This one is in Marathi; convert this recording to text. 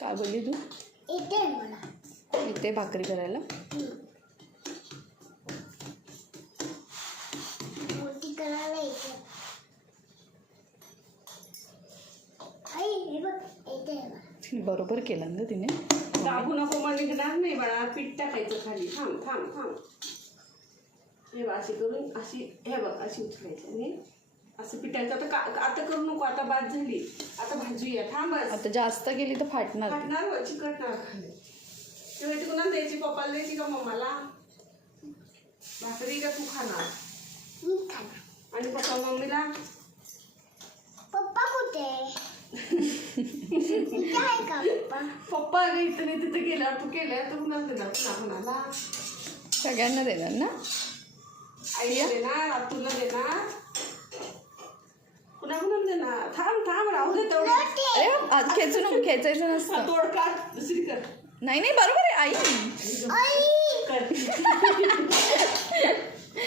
काय बोलली तू? येते मला. इथे भाकरी करायला. मोठी करायला येते. आई हे बघ येते मला. तिने बरोबर केलं ना तिने. दाबू नको मग निघणार नाही बाळा. पीठ टाकायचं खाली. थांब थांब थांब. हे बघ अशी करून अशी हे बघ अशी उचलायची आणि असं पिठायचं. आता करू नको. आता बाद झाली. आता भाजूया. थांब बस. आता जास्त केली तर फाटणार ती. फाटणार चिकटणार खाली. तेव्हा ती कुणाला द्यायची? पप्पाला द्यायची का मम्माला? भाकरी का तू खाणार? मी खाणार. आणि पप्पा मम्मीला? पप्पा कुठे? इथे आहे का पप्पा? पप्पा अगं इथं नाही तिथं गेल्यावर तू केल्यावर तू कुणाला देणार? कुणाला? सगळ्यांना देणार ना. आईला देणार? अतुलला देणार? कुणाला देणार? थांब थांब राहू दे तेवढं. अरे आज खेचू नको. खेचायचं नसतं. तोड काढ दुसरी कर. नाही नाही बरोबर आहे आई. आई